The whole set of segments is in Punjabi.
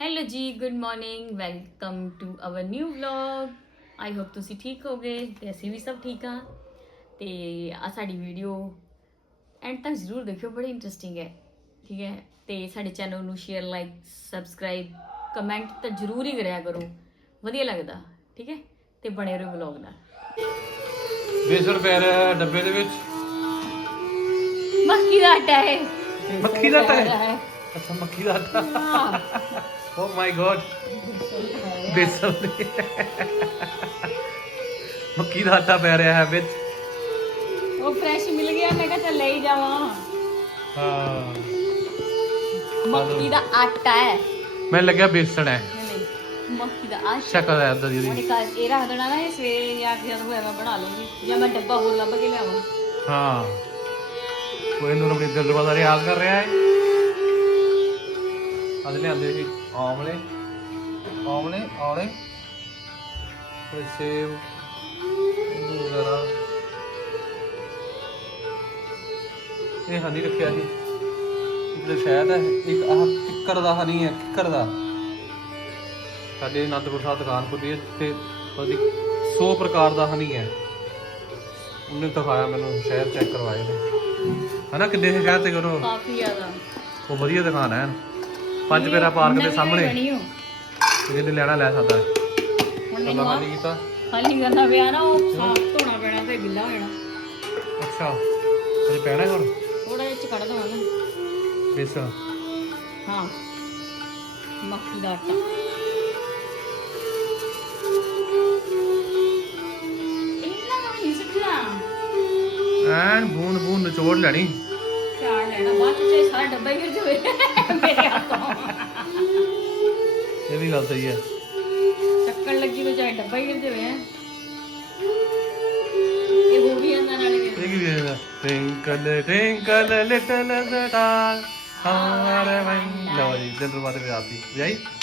ਹੈਲੋ ਜੀ good morning welcome to our new vlog I hope ਤੁਸੀਂ ਠੀਕ ਹੋਗੇ ਤੇ ਅਸੀਂ ਵੀ ਸਭ ਠੀਕ ਹਾਂ। ਤੇ ਆ ਸਾਡੀ ਵੀਡੀਓ ਐਂਡ ਤੱਕ ਜ਼ਰੂਰ ਦੇਖਿਓ ਬੜੀ ਇੰਟਰਸਟਿੰਗ ਹੈ। ਠੀਕ ਹੈ? ਤੇ ਸਾਡੇ ਚੈਨਲ ਨੂੰ ਸ਼ੇਅਰ ਲਾਈਕ ਸਬਸਕ੍ਰਾਈਬ ਕਮੈਂਟ ਤਾਂ ਜ਼ਰੂਰ ਹੀ ਕਰਿਆ ਕਰੋ। ਵਧੀਆ ਲੱਗਦਾ ਠੀਕ ਹੈ? ਤੇ ਬਣੇ ਰਹੋ ਵਲੌਗ ਨਾਲ। ਬੇਸਣ ਪੈ ਰਿਹਾ ਹੈ ਡੱਬੇ ਦੇ ਵਿੱਚ। ਮੱਕੀ ਦਾ ਆਟਾ ਹੈ। ਮੱਕੀ ਦਾ ਆਟਾ ਹੈ? ਅੱਛਾ ਮੱਕੀ ਦਾ ਆਟਾ। ਓ ਮਾਈ ਗॉड ਬੇਸਣ ਦੇ। ਮੱਕੀ ਦਾ ਆਟਾ ਪੈ ਰਿਹਾ ਹੈ ਵਿੱਚ। ਉਹ ਫਰੈਸ਼ ਮਿਲ ਗਿਆ ਮੈਂ ਕਿਹਾ ਚੱਲ ਲੈ ਹੀ ਜਾਵਾਂ। ਹਾਂ। ਮੱਕੀ ਦਾ ਆਟਾ ਹੈ। ਮੈਨੂੰ ਲੱਗਿਆ ਬੇਸਣ ਹੈ। ਮੱਕੀ ਦਾ ਆਟਾ। ਸ਼ਕਲ ਹੈ ਉਹਨੇ ਦੀ ਕੱਲ ਇਹ ਰੱਖ ਦੇਣਾ ਨਾ ਇਹ ਸਵੇਰੇ ਜਾਂ ਜਦ ਹੋਇਆ ਮੈਂ ਬਣਾ ਲੂੰਗੀ ਜਾਂ ਮੈਂ ਡੱਬਾ ਹੋਰ ਲੱਭ ਕੇ ਲਿਆਵਾਂ। ਹਾਂ। ਕੋਈ ਨੂੰ ਆਪਣੀ ਦਿਲਰਬਾ ਦਾ ਰਿਆਜ਼ ਕਰ ਰਿਹਾ ਹੈ। ਅੱਜ ਲਿਆਂਦੇ ਸੀ ਆਮਲੇ ਆਮਲੇ ਆਲੇ ਤੇ ਸੇਬ ਨਿੰਬੂ ਵਗੈਰਾ ਇਹ ਹਨੀ ਰੱਖਿਆ ਸੀ। ਇੱਕ ਸ਼ਾਇਦ ਹੈ ਇੱਕ ਆਹ ਕਿੱਕਰ ਦਾ ਹਨੀ ਹੈ ਕਿੱਕਰ ਦਾ। ਸਾਡੇ ਅਨੰਦਪੁਰ ਸਾਹਿਬ ਦੁਕਾਨ ਖੁੱਲੀ ਹੈ ਤੇ ਉਹਦੀ 100 ਪ੍ਰਕਾਰ ਦਾ ਹਨੀ ਹੈ ਉਹਨੇ ਦਿਖਾਇਆ ਮੈਨੂੰ ਸ਼ਹਿਰ ਚੈੱਕ ਕਰਵਾਏ ਨੇ। ਹਨਾ ਦੇ ਸ਼ਹਿਰ ਤੇ ਕਰੋ। ਕਾਫੀ ਜ਼ਿਆਦਾ। ਉਹ ਵਧੀਆ ਦੁਕਾਨ ਹੈ ਪੰਜ ਪੇਰਾ ਪਾਰਕ ਦੇ ਸਾਹਮਣੇ। ਬਣੀ ਹੋ ਜਿਹਨੇ ਲੈਣਾ ਲੈ ਸਕਦਾ। ਹੈ ਹੁਣ ਤਾਂ ਮੈਨੂੰ ਮੈਂ। ਆਹ ਨਹੀਂ ਕੀਤਾ। ਖਾਲੀ ਕਰਨਾ ਪਿਆ ਨਾ ਉਹ ਸਾਫ਼ ਧੋਣਾ ਪੈਣਾ ਤੇ ਗਿੱਲਾ ਹੋ ਜਾਣਾ। ਅੱਛਾ ਇਹ ਪੈਣਾ ਹੁਣ? ਥੋੜਾ ਜਿਹਾ ਚ ਕੱਢ ਦਵਾਂ ਨਾ। ਬੇਸਣ ਹਾਂ। ਮੱਕੀ ਦਾ ਆਟਾ। ਇੰਨਾ ਮੈਂ ਨਹੀਂ ਸਿੱਖਣਾ ਐਨ ਬੂੰਦ ਬੂੰਦ ਨਿਚੋੜ ਲੈਣੀ। ਚਾੜ ਲੈਣਾ ਬਾਅਦ ਚ ਸਾਰਾ ਡੱਬਾ ਹੀ ਫਿਰ ਜਾਵੇ ਵੀ ਗੱਲ ਸਹੀ ਹੈ। ਚੱਕਣ ਲੱਗੀ ਤਾਂ ਚਾਹੇ ਡੱਬਾ ਹੀ ਫਿਰ ਜਾਵੇ ਹੈਂ। ਇਹ ਹੋ ਵੀ ਜਾਂਦਾ ਨਾਲੇ ਫਿਰ। ਇਹ ਕੀ ਵੇਖਦਾ ਟਿੰਕਲ ਟਿੰਕਲ ਲਿਟਲ ਸਟਾਰ ਹਾਰੇ ਮੈਂ ਲਓ ਜੀ ਵਜਾਈ ਬਾਕੀ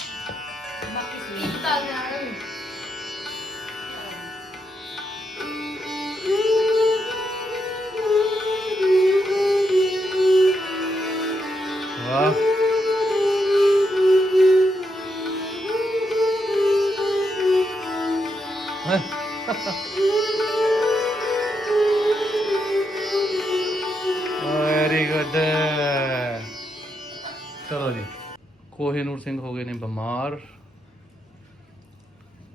ਕੋਹੇਨੂਰ ਸਿੰਘ ਹੋ ਗਏ ਨੇ ਬਿਮਾਰ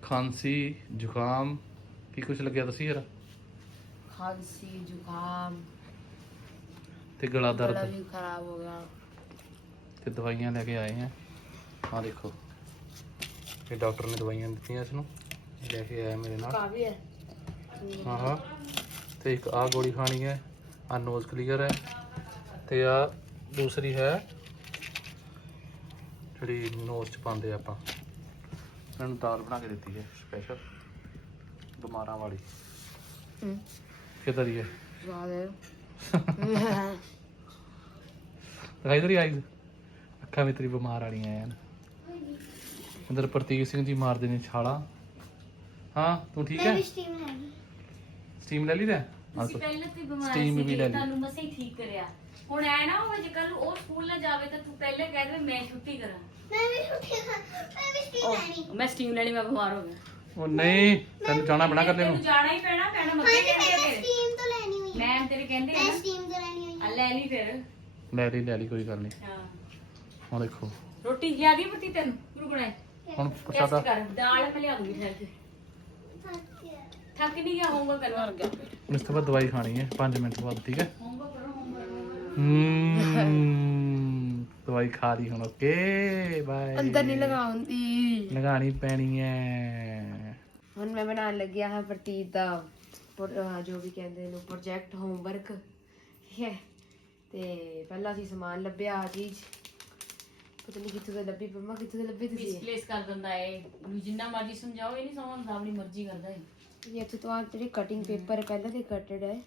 ਖਾਂਸੀ ਜ਼ੁਕਾਮ ਕੀ ਕੁਝ ਲੱਗਿਆ ਦੱਸੀ ਯਾਰ ਖਾਂਸੀ ਜ਼ੁਕਾਮ। ਤੇ ਗਲਾ ਗਲਾ ਦਰਦ ਵੀ ਖਰਾਬ ਹੋ ਗਿਆ। ਤੇ ਦਵਾਈਆਂ ਲੈ ਕੇ ਆਏ ਆ। ਆ ਦੇਖੋ। ਇਹ ਡਾਕਟਰ ਨੇ ਦਵਾਈਆਂ ਦਿੱਤੀਆਂ ਇਸ ਨੂੰ ਲੈ ਕੇ ਆਇਆ ਮੇਰੇ ਨਾਲ। ਕਾਫੀ ਹੈ। ਹਾਂ ਹਾਂ। ਤੇ ਇੱਕ ਆ ਗੋਲੀ ਖਾਣੀ ਹੈ। ਆ ਨੋਜ਼ ਕਲੀਅਰ ਹੈ। ਤੇ ਆ ਦੂਸਰੀ ਹੈ ਜਿਹੜੀ ਨੋਜ਼ ਚ ਪਾਉਂਦੇ ਆਪਾਂ। ਇਹਨਾਂ ਦਾਲ ਬਣਾ ਕੇ ਦਿੱਤੀ ਹੈ ਸਪੈਸ਼ਲ ਬਿਮਾਰਾਂ ਵਾਲੀ। ਹੂੰ। ਕਿੱਦਾਂ ਦੀ ਹੈ? ਸਵਾਦ ਹੈ। ਦਿਖਾਈ ਤੇਰੀ ਆਈਜ਼ ਅੱਖਾਂ ਵੀ ਤੇਰੀ ਬਿਮਾਰ ਵਾਲੀਆਂ ਐਨ ਅੰਦਰ ਪ੍ਰਤੀਕ ਸਿੰਘ ਜੀ ਮਾਰਦੇ ਨੇ ਛਾਲਾ। ਹਾਂ ਤੂੰ ਠੀਕ ਹੈ? ਸਟੀਮ ਲੈ ਲਈ। ਤੇ? ਤੁਸੀਂ ਪਹਿਲਾਂ ਤੇ ਬਿਮਾਰ Steam ਵੀ ਸੀ ਲੈ ਲਈ। ਤੁਹਾਨੂੰ ਮਸੇ ਹੀ ਠੀਕ ਕਰਿਆ। ਹੁਣ ਐ ਨਾ ਹੋਵੇ ਜੇ ਕੱਲ ਉਹ ਸਕੂਲ ਨਾ ਜਾਵੇ ਤਾਂ ਤੂੰ ਪਹਿਲੇ ਕਹਿ ਦੇ ਮੈਂ ਛੁੱਟੀ ਕਰਾਂ। ਮੈਂ ਵੀ ਛੁੱਟੀ ਕਰ ਮੈਂ ਵੀ ਸਟੀਮ ਲੈਣੀ। ਉਹ, ਮੈਂ ਸਟੀਮ ਲੈਣੀ ਮੈਂ ਬਿਮਾਰ ਹੋ ਗਿਆ। ਉਹ ਨਹੀਂ ਤੈਨੂੰ ਜਾਣਾ ਬਣਾ ਕਰਨੇ ਤੈਨੂੰ ਨੂੰ ਜਾਣਾ ਹੀ ਪੈਣਾ ਪੈਣਾ ਹਾਂਜੀ ਕਹਿੰਦੇ ਮੈਂ ਤੇਰੇ। ਸਟੀਮ ਤੋਂ ਲੈਣੀ ਹੋਈ ਮੈਂ ਤੇਰੇ ਕਹਿੰਦੇ ਆ ਮੈਂ ਨਾ। ਸਟੀਮ ਤੋਂ ਲੈਣੀ ਹੋਈ ਆ। ਲੈ ਲਈ ਫਿਰ। ਲੈ ਲਈ ਲੈ ਲਈ ਕੋਈ ਗੱਲ ਨਹੀਂ। ਹਾਂ। ਹੁਣ ਦੇਖੋ। ਰੋਟੀ ਖਿਆ ਦੀ ਪਤੀ ਤੈਨੂੰ ਰੁਕਣਾ ਹੁਣ ਟੈਸਟ ਪ੍ਰਸ਼ਾਦਾ ਕਰ ਦਾਲ ਮੈਂ ਲਿਆ ਦੂੰਗੀ ਠਹਿਰ ਕੇ। ਥੱਕ ਨਹੀਂ ਗਿਆ ਹੋਮਵਰਕ ਕਰਵਾ ਗਿਆ। ਇਸ ਤੋਂ ਬਾਅਦ ਦਵਾਈ ਖਾਣੀ ਹੈ 5 ਮਿੰਟ ਬਾਅਦ ਠੀਕ ਹੈ? ਹੋਮਵਰਕ ਕਰੋ ਹੋਮਵਰਕ ਹਮ, ਦਵਾਈ ਖਾ ਲਈ ਹੁਣ ਓਕੇ ਬਾਏ। ਅੰਦਰ ਨਹੀਂ ਲਗਾਉਂਦੀ। ਲਗਾਣੀ ਪੈਣੀ ਹੈ ਹੁਣ ਮੈਂ ਬਣਾਉਣ ਲੱਗਿਆ ਹਾਂ ਪ੍ਰਤੀਤ ਦਾ ਪਰ- ਆਹ ਜੋ ਵੀ ਕਹਿੰਦੇ ਨੇ ਪ੍ਰੋਜੈਕਟ ਹੋਮਵਰਕ ਠੀਕ ਹੈ ਤੇ ਪਹਿਲਾਂ ਅਸੀਂ ਸਮਾਨ ਲੱਭਿਆ ਆ ਚੀਜ਼। ਪਤਾ ਨਹੀਂ ਕਿੱਥੋਂ ਦਾ ਲੱਭੀ ਪੰਮਾ ਕਿੱਥੋਂ ਦਾ ਲੱਭੀ ਤੁਸੀਂ? ਮਿਸਪਲੇਸ ਕਰ ਦਿੰਦਾ ਏ। ਉਹਨੂੰ ਜਿੰਨਾ ਮਰਜ਼ੀ ਸਮਝਾਓ ਇਹ ਨਹੀਂ ਸਮਝਦਾ ਆਪਣੀ ਮਰਜ਼ੀ ਕਰਦਾ ਏ। ਇਹ ਇੱਥੇ ਤੋਂ ਆ ਜਿਹੜੀ ਕਟਿੰਗ ਪੇਪਰ ਹੈ ਪਹਿਲਾਂ ਤੇ ਕੱਟਡ ਹੈ।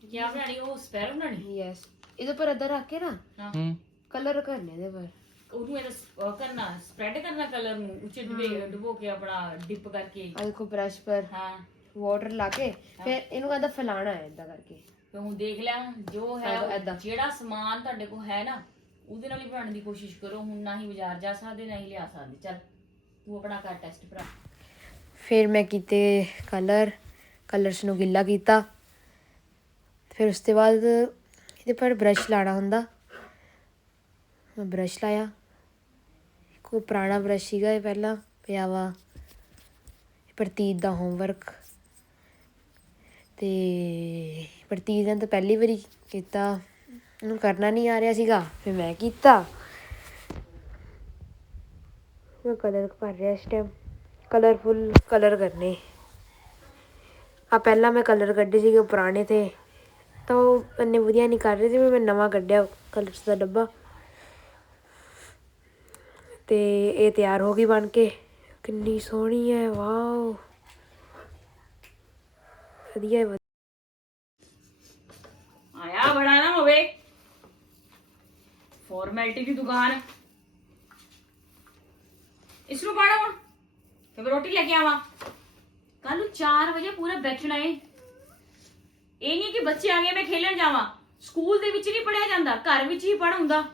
ਕੀ ਬਣਾਣੀ ਉਹ ਸਪੈਰ ਬਣਾਣੀ ਯੈਸ ਇਹਦੇ ਪਰ ਅੱਧਾ ਰੱਖ ਕੇ ਨਾ ਹਾਂ। ਹੂੰ। ਕਲਰ ਕਰਨੇ ਇਹਦੇ ਪਰ। ਉਹਨੂੰ ਇਹਦਾ ਸ- ਕਰਨਾ ਸਪਰੈਡ ਕਰਨਾ ਕਲਰ ਨੂੰ ਉੱਚੇ ਡੁਬੇ ਡੁਬੋ ਕੇ ਆਪਣਾ ਡਿਪ ਕਰਕੇ। ਆ ਦੇਖੋ ਬ੍ਰਸ਼ ਪਰ ਹਾਂ। ਵਾਟਰ ਲਾ ਕੇ ਫਿਰ ਇਹਨੂੰ ਕਹਿੰਦਾ ਫੈਲਾਣਾ ਹੈ ਇਦਾਂ ਕਰਕੇ। ਤੇ ਹੁਣ ਦੇਖ ਲਿਆ ਜੋ ਹੈ ਏਦਾਂ। ਜਿਹੜਾ ਸਮਾਨ ਤੁਹਾਡੇ ਕੋਲ ਹੈ ਨਾ ਉਹਦੇ ਨਾਲ ਹੀ ਬਣਾਉਣ ਦੀ ਕੋਸ਼ਿਸ਼ ਕਰੋ ਹੁਣ ਨਾ ਹੀ ਬਾਜ਼ਾਰ ਜਾ ਸਕਦੇ ਨਾ ਹੀ ਲਿਆ ਸਕਦੇ। ਚੱਲ ਤੂੰ ਆਪਣਾ ਕਰ ਟੈਸਟ ਭਰਾ। ਫਿਰ ਮੈਂ ਕੀਤੇ ਕਲਰ ਕਲਰਸ ਨੂੰ ਗਿੱਲਾ ਕੀਤਾ। ਫਿਰ ਉਸ ਤੋਂ ਬਾਅਦ ਇਹਦੇ ਪਰ ਬ੍ਰਸ਼ ਲਾਣਾ ਹੁੰਦਾ। ਮੈਂ ਬ੍ਰਸ਼ ਲਾਇਆ। ਕੋ ਪੁਰਾਣਾ ਬ੍ਰਸ਼ ਸੀਗਾ ਇਹ ਪਹਿਲਾਂ, ਪਿਆ ਵਾ। ਪ੍ਰਤੀਤ ਦਾ ਹੋਮਵਰਕ ਤੇ ਪ੍ਰਤੀਤ ਨੇ ਤਾਂ ਪਹਿਲੀ ਵਾਰੀ ਕੀਤਾ। ਉਹਨੂੰ ਕਰਨਾ ਨਹੀਂ ਆ ਰਿਹਾ ਸੀਗਾ, ਫਿਰ ਮੈਂ ਕੀਤਾ। ਮੈਂ ਕਲਰ ਕਰ ਰਿਹਾ ਇਸ ਟਾਈਮ ਕਲਰਫੁਲ ਕਲਰ ਕਰਨੇ। ਆ ਪਹਿਲਾਂ ਮੈਂ ਕਲਰ ਕੱਢੇ ਸੀਗੇ ਉਹ ਪੁਰਾਣੇ ਤੇ। ਤਾਂ ਉਹ ਇੰਨੇ ਵਧੀਆ ਨਹੀਂ ਕਰ ਰਹੇ ਸੀ ਮੈਂ ਨਵਾਂ ਕੱਢਿਆ ਕਲਰਸ ਦਾ ਡੱਬਾ। ਤੇ ਇਹ ਤਿਆਰ ਹੋ ਗਈ ਬਣ ਕੇ। ਕਿੰਨੀ ਸੋਹਣੀ ਹੈ, ਵਾਓ। ਵਧੀਆ ਹੈ ਵਧੀਆ। ਆਇਆ ਬੜਾ ਨਾ ਹੋਵੇ। ਫਾਰਮੈਲਿਟੀ ਦੀ ਦੁਕਾਨ। ਇਸ ਨੂੰ ਪਾਣਾ ਹੁਣ। ਤੇ ਮੈਂ ਰੋਟੀ ਲੈ ਕੇ ਆਵਾਂ। ਕੱਲ ਨੂੰ 4 ਵਜੇ ਪੂਰਾ ਬੈਠਣਾ ਏ। ਇਹ ਨਹੀਂ ਕਿ ਬੱਚੇ ਆ ਗਏ, ਮੈਂ ਖੇਲਣ ਜਾਵਾਂ। ਸਕੂਲ ਦੇ ਵਿੱਚ ਨਹੀਂ ਪੜਿਆ ਜਾਂਦਾ, ਘਰ ਵਿੱਚ ਹੀ ਪੜ੍ਹ ਹੁੰਦਾ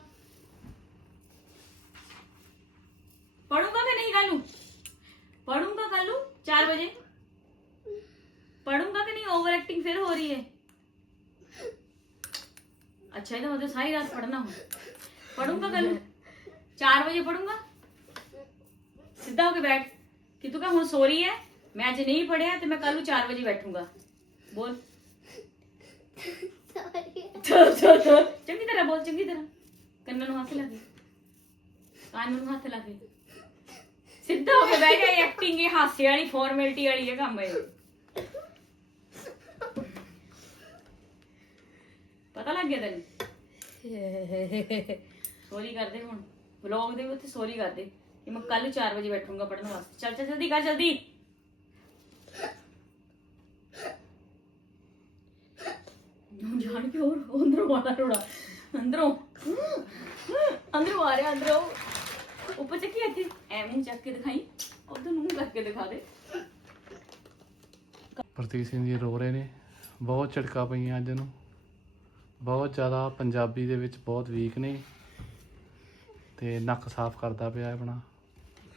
पढ़ूँगा कल? चार बजे। पढ़ूँगा कि नहीं? ओवर एक्टिंग फिर हो रही है। अच्छा है ना मुझे सारी रात पढ़ना हो। पढ़ूँगा कल? चार बजे पढ़ूँगा। सीधा होके बैठ। कि तू क्या हूँ सो रही है? मैं आज नहीं पढ़िया तो मैं कल चार बजे बैठूँगा। बोल। चंगी तरह बोल, चंगी तरह। कन्न हाथ ला के कान हाथ ला ਸਿੱਧਾ ਹੋ ਕੇ ਬਹਿ ਜਾ ਐਕਟਿੰਗ ਇਹ ਹਾਸੇ ਵਾਲੀ ਫਾਰਮੈਲਿਟੀ ਵਾਲੀ ਇਹ ਕੰਮ ਹੈ ਪਤਾ ਲੱਗ ਗਿਆ ਤੈਨੂੰ? ਸੋਰੀ ਕਰਦੇ ਹੁਣ। ਵਲੌਗ ਦੇ ਉੱਤੇ ਸੋਰੀ ਕਰਦੇ। ਕਿ ਮੈਂ ਕੱਲ 4 ਵਜੇ ਬੈਠੂੰਗਾ ਪੜਨ ਵਾਸਤੇ। ਚੱਲ ਚੱਲ, ਜਲਦੀ ਕਰ, ਜਲਦੀ। ਹੁਣ ਜਾਣ ਕੇ ਹੋਰ ਅੰਦਰੋਂ ਆਣਾ ਰੋੜਾ ਅੰਦਰੋਂ। ਅੰਦਰੋਂ ਆ ਰਿਹਾ, ਅੰਦਰੋਂ। ਉੱਪਰ ਚੱਕੀ ਇੱਥੇ ਐ ਮੂੰਹ ਚੱਕ ਕੇ ਦਿਖਾਈ। ਉਧਰ ਨੂੰ ਕਰਕੇ ਦਿਖਾ ਦੇ। ਪ੍ਰਤੀਕ ਸਿੰਘ ਜੀ ਰੋ ਰਹੇ ਨੇ। ਬਹੁਤ ਝਟਕਾ ਪਈਆਂ ਅੱਜ ਨੂੰ ਬਹੁਤ ਜ਼ਿਆਦਾ ਪੰਜਾਬੀ ਦੇ ਵਿੱਚ ਬਹੁਤ ਵੀਕ ਨੇ। ਤੇ ਨੱਕ ਸਾਫ਼ ਕਰਦਾ ਪਿਆ ਆਪਣਾ।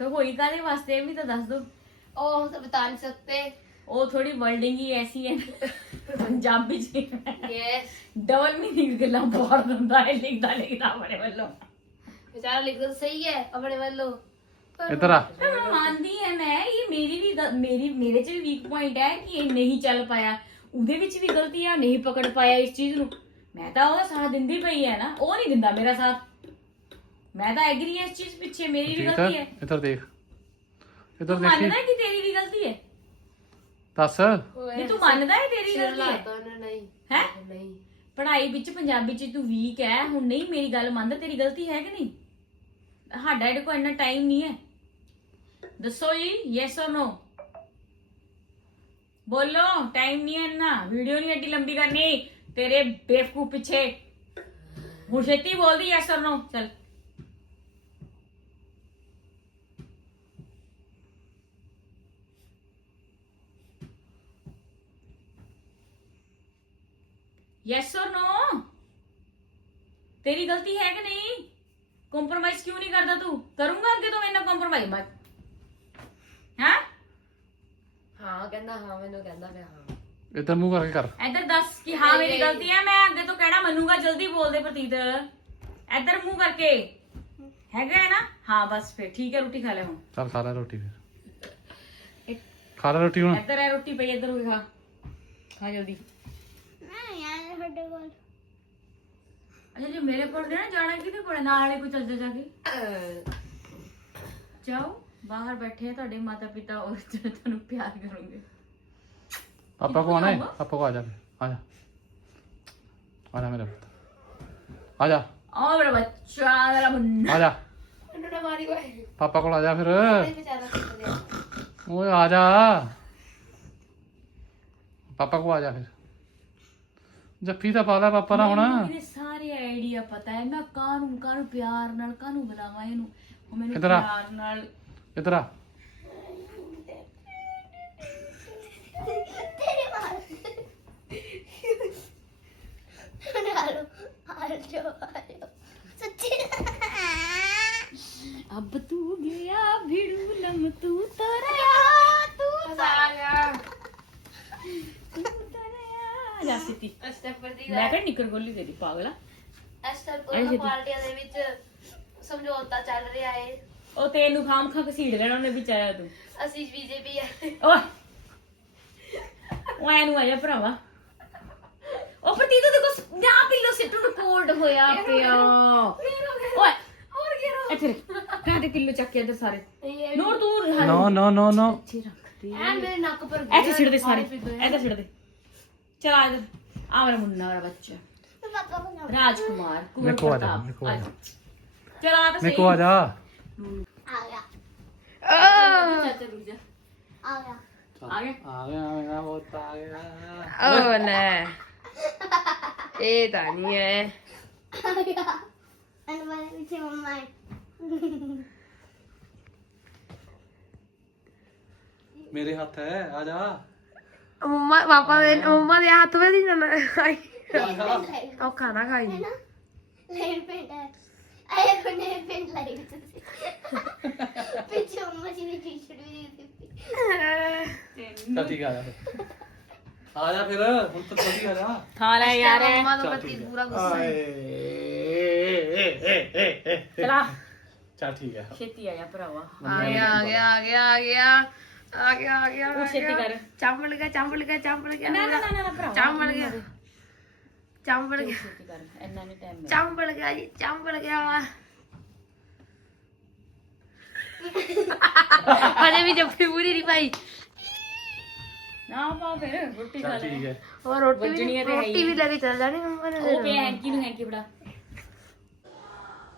तो होई काले वास्ते भी तो दस दो ਉਹ ਤਾਂ ਬਤਾ ਨਹੀਂ ਸਕਤੇ वो थोड़ी वर्डिंग ही ऐसी है Punjabi ji yes double meaning गल्ला बाहर दिंदा है लिखदा लिखदा बड़े ਵੱਲੋਂ ਵਿਚਾਰਾ ਲਿਖਦਾ ਤਾਂ ਸਹੀ ਹੈ ਆਪਣੇ ਵੱਲੋਂ ਪਰ ਇਧਰ ਆ ਪਰ ਮੈਂ ਮੰਨਦੀ ਹੈ ਮੈਂ ਇਹ ਮੇਰੀ ਵੀ ਗ- ਮੇਰੀ ਮੇਰੇ ਚ ਵੀ ਵੀਕ ਪੁਆਇੰਟ ਹੈ ਕਿ ਇਹ ਨਹੀਂ ਚੱਲ ਪਾਇਆ ਉਹਦੇ ਵਿੱਚ ਵੀ ਗਲਤੀ ਆ ਨਹੀਂ ਪਕੜ ਪਾਇਆ ਇਸ ਚੀਜ਼ ਨੂੰ ਮੈਂ ਤਾਂ ਉਹਦਾ ਸਾਥ ਦਿੰਦੀ ਪਈ ਹੈ ਨਾ ਉਹ ਨਹੀਂ ਦਿੰਦਾ ਮੇਰਾ ਸਾਥ ਮੈਂ ਤਾਂ ਐਗਰੀ ਹਾਂ ਇਸ ਚੀਜ਼ ਪਿੱਛੇ ਮੇਰੀ ਵੀ ਠੀਕ ਗਲਤੀ ਹੈ ਹੈ ਇਧਰ ਦੇਖ ਇਧਰ ਤੂੰ ਦੇਖੀ ਮੰਨਦਾ ਹੈ ਕਿ ਤੇਰੀ ਵੀ ਗਲਤੀ ਹੈ ਦੱਸ ਨਹੀਂ ਤੂੰ ਮੰਨਦਾ ਹੈ ਤੇਰੀ ਸਿਰ ਗਲਤੀ ਹੈ ਲਾਤਾ ਉਹਨੇ ਨਹੀਂ ਹੈ ਨਹੀਂ ਪੜ੍ਹਾਈ ਵਿੱਚ ਪੰਜਾਬੀ ਚ ਤੂੰ ਵੀਕ ਹੈ ਹੁਣ ਨਹੀਂ ਮੇਰੀ ਗੱਲ ਮੰਨਦਾ ਤੇਰੀ ਗਲਤੀ ਹੈ ਕਿ ਨਹੀਂ ਸਾਡਾ ਇਹਦੇ ਕੋਲ ਇੰਨਾ ਟਾਈਮ ਨਹੀਂ ਹੈ ਦੱਸੋ ਜੀ ਯੈਸ অর ਨੋ ਬੋਲੋ ਟਾਈਮ ਨਹੀਂ ਹੈ ਇੰਨਾ ਵੀਡੀਓ ਨਹੀਂ ਐਡੀ ਲੰਬੀ ਕਰਨੀ ਤੇਰੇ ਬੇਵਕੂਫ ਪਿੱਛੇ ਹੁਣ ਛੇਤੀ ਬੋਲਦੀ ਯੈਸ অর ਨੋ ਚਲ ਯੈਸ অর ਨੋ ਤੇਰੀ ਗਲਤੀ ਹੈ ਕਿ ਨਹੀਂ? ਕੰਪਰੋਮਾਈਜ਼ ਕਿਉਂ ਨਹੀਂ ਕਰਦਾ ਤੂੰ? ਕਰੂੰਗਾ ਅੱਗੇ ਤੋਂ ਮੈਨਾਂ ਕੰਪਰੋਮਾਈਜ਼ ਮਤ ਹਾਂ? ਹਾਂ ਕਹਿੰਦਾ ਹਾਂ ਮੈਨੂੰ ਕਹਿੰਦਾ ਪਿਆ ਹਾਂ। ਇਧਰ ਮੂੰਹ ਕਰਕੇ ਕਰ। ਇੱਧਰ ਦੱਸ ਕਿ ਹਾਂ ਮੇਰੀ ਗਲਤੀ ਹੈ ਮੈਂ ਅੱਗੇ ਤੋਂ ਕਹਿਣਾ ਮੰਨੂਗਾ ਜਲਦੀ ਬੋਲ ਦੇ ਪ੍ਰਤੀਤ। ਇੱਧਰ ਮੂੰਹ ਕਰਕੇ। ਹੈਗਾ ਹੈ ਨਾ? ਹਾਂ ਬਸ ਫਿਰ ਠੀਕ ਹੈ ਰੋਟੀ ਖਾ ਲੈ ਹੁਣ। ਚੱਲ ਖਾ ਲੈ ਰੋਟੀ ਫਿਰ। ਖਾ ਲੈ ਰੋਟੀ ਹੁਣ। ਇੱਧਰ ਹੈ ਰੋਟੀ ਪਈ ਇੱਧਰ ਹੋ ਕੇ ਖਾ ਖਾ ਜਲਦੀ। ਮੈਂ ਤੁਹਾਡੇ ਕੋਲ? ਅੱਛਾ ਜੇ ਮੇਰੇ ਕੋਲ ਦੇ ਨਾ ਜਾਣਾ ਕਿਤੇ ਕੋਲ? ਨਾਲੇ ਕੋਈ ਚੱਲ ਜਾ ਜਾ ਕੇ। ਜਾਓ ਬਾਹਰ ਬੈਠੇ ਆ ਤੁਹਾਡੇ ਮਾਤਾ ਪਿਤਾ ਔਰ ਜਿਹੜੇ ਤੁਹਾਨੂੰ ਪਿਆਰ ਕਰਨਗੇ। ਪਾਪਾ ਕੋ ਆਣਾ ਹੈ? ਪਾਪਾ ਕੋ ਆ ਜਾ ਆ ਜਾ। ਆ ਜਾ ਮੇਰੇ ਪੁੱਤ। ਆ ਜਾ। ਆ ਮੇਰਾ ਬੱਚਾ ਮੇਰਾ ਮੁੰਨਾ ਆ ਜਾ। ਮੈਨੂੰ ਨਾ ਮਾਰੀ ਓਏ ਪਾਪਾ ਕੋਲ ਆ ਜਾ ਫਿਰ। ਵਿਚਾਰਾ ਗਿਆ ਓਏ ਆ ਜਾ। ਪਾਪਾ ਕੋਲ ਆ ਜਾ ਫਿਰ। ਜੱਫੀ ਤਾਂ ਪਾ ਲੈ ਪਾਪਾ ਨਾ ਹੁਣ। ਸਾਰੇ ਆਈਡੀਆ ਪਤਾ ਹੈ। ਮੈਂ ਕਾਹਨੂੰ ਕਾਹਨੂੰ ਪਿਆਰ ਨਾਲ ਕਾਹਨੂੰ ਬੁਲਾਵਾਂ ਇਹਨੂੰ? ਉਹ ਮੈਨੂੰ ਇੱਧਰ ਆ। ਪਿਆਰ ਨਾਲ ਇੱਧਰ ਆ। ਨਿਕਰ ਗੋਲੀ ਤੇਰੀ ਪਾਗਲਾ। ਅਸਟਫਰ ਪਾਰਟੀਆਂ ਦੇ ਵਿੱਚ ਸਮਝੌਤਾ ਚੱਲ ਰਿਹਾ ਏ। ਉਹ ਤੈਨੂੰ ਖਾਮ ਖਾ ਘਸੀੜ ਲੈਣਾ ਉਹਨੇ ਵਿਚਾਰਿਆ ਤੂੰ। ਅਸੀਂ ਬੀਜੇਪੀ ਆ। ਓਏ। ਉਹ ਐਨੂੰ ਆਇਆ ਭਰਾਵਾ। ਉਹ ਪ੍ਰਤੀ ਤੂੰ ਦੇਖੋ ਨਾ ਪਿੱਲੋ ਸਿੱਟੂ ਨੂੰ ਕੋਲਡ ਹੋਇਆ ਪਿਆ। ਓਏ। ਹੋਰ ਕੀ ਰੋ ਇੱਥੇ ਕਿਲੋ ਚੱਕ ਕੇ ਇੱਧਰ ਸਾਰੇ। ਨੂਰ ਤੂੰ ਨੋ ਨੋ ਨੋ ਨੋ। ਇੱਥੇ ਰੱਖ ਦੇ। ਐਨ ਮੇਰੇ ਨੱਕ ਪਰ ਇੱਥੇ ਛਿੜ ਦੇ ਸਾਰੇ। ਇੱਧਰ ਛਿੜ ਦੇ। ਚਲ ਆ ਇੱਧਰ ਆ ਮੇਰਾ ਮੁੰਨਾ ਮੇਰਾ ਬੱਚਾ। ਪਾਪਾ ਰਾਜਕੁਮਾਰ ਕੁਮਾਰ ਮੇਰੇ ਕੋਲ ਆ ਜਾ, ਪ੍ਰਤਾਪ। ਮੇਰੇ ਕੋਲ ਆ ਜਾ। ਚਲ ਆ ਤਾਂ ਮੇਰੇ ਸਹੀ। ਕੋ ਆ ਜਾ। ਆ ਗਿਆ। ਚਾਚਾ ਰੁਕ ਜਾ ਆ ਗਿਆ। ਆ ਗਿਆ ਆ ਗਿਆ ਮੇਰਾ ਪੁੱਤ ਆ ਗਿਆ। ਓ ਲੈ। ਇਹ ਤਾਂ ਨਹੀਂ ਹੈ। ਆ ਗਿਆ। ਅਨ ਮੈਂ ਪਿੱਛੇ ਮੰਮਾ ਹੈ ਮੇਰੇ ਹੱਥ ਹੈ ਆ ਜਾ। ਮੰਮਾ ਪਾਪਾ ਦੇ ਮੰਮਾ ਦੇ ਹੱਥ ਵਿੱਚ ਨਹੀਂ ਜਾਣਾ ਖਾਈ ਉਹ ਖਾਣਾ ਖਾਈ ਲਾਈਨ ਪਿੰਡ ਹੈ ਆਏ ਕੋਨੇ ਪਿੰਡ ਲਾਈਨ ਪਿੱਛੇ ਮੰਮਾ ਜੀ ਦੀ ਟੀ-ਸ਼ਰਟ ਵੀ ਦਿੱਤੀ ਚੱਲ ਠੀਕ ਆ ਜਾ ਫਿਰ। ਆ ਜਾ ਫਿਰ ਹੁਣ ਤਾਂ ਜਲਦੀ ਆ ਜਾ ਖਾ ਲੈ ਯਾਰ ਮੰਮਾ ਦਾ ਪ੍ਰਤੀ ਪੂਰਾ ਗੁੱਸਾ ਹੈ ਚਲਾ ਚੱਲ ਠੀਕ ਹੈ ਛੇਤੀ ਆ ਜਾ ਭਰਾਵਾ ਆ ਗਿਆ ਆ ਗਿਆ ਆ ਗਿਆ ਆ ਗਿਆ ਆ ਗਿਆ ਆ ਗਿਆ ਉਹ ਛੇਤੀ ਕਰ। ਚਾਂਬਲ ਗਿਆ ਚਾਂਬਲ ਗਿਆ ਚਾਂਬਲ ਗਿਆ। ਨਾ ਨਾ ਨਾ ਨਾ ਭਰਾਵਾ ਚਾਂਬਲ ਗਿਆ। ਚਾਂਬਲ ਗਿਆ। ਛੇਤੀ ਕਰ ਇੰਨਾ ਨਹੀਂ ਟਾਈਮ ਚਾਂਬਲ ਗਿਆ ਜੀ ਚਾਂਬਲ ਗਿਆ। ਹਜੇ ਵੀ ਜੱਫੀ ਪੂਰੀ ਨਹੀਂ ਪਾਈ। ਨਾ ਪਾ ਫਿਰ ਰੋਟੀ ਖਾ ਚੱਲ ਲੈ। ਠੀਕ ਹੈ। ਉਹ ਰੋਟੀ ਵੀ। ਰੋਟੀ ਵੀ ਲੈ ਕੇ ਚੱਲ ਜਾਣੀ ਮੰਮਾ ਨੇ ਉਹ ਪਿਆ ਹੈਂਕੀ ਨੂੰ ਹੈਂਕੀ ਫੜਾ।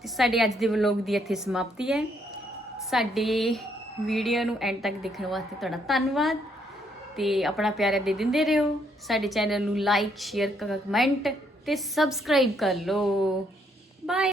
ਤੇ ਸਾਡੇ ਅੱਜ ਦੇ ਵਲੋਗ ਦੀ ਇੱਥੇ ਸਮਾਪਤੀ ਹੈ। ਸਾਡੇ ਵੀਡੀਓ ਨੂੰ ਐਂਡ ਤੱਕ ਦੇਖਣ ਵਾਸਤੇ ਤੁਹਾਡਾ ਧੰਨਵਾਦ ਤੇ ਆਪਣਾ ਪਿਆਰਾ ਦੇ ਦਿੰਦੇ ਰਹੋ। ਸਾਡੇ ਚੈਨਲ ਨੂੰ ਲਾਈਕ ਸ਼ੇਅਰ ਕਮੈਂਟ ਤੇ ਸਬਸਕ੍ਰਾਈਬ ਕਰ ਲਓ। ਬਾਏ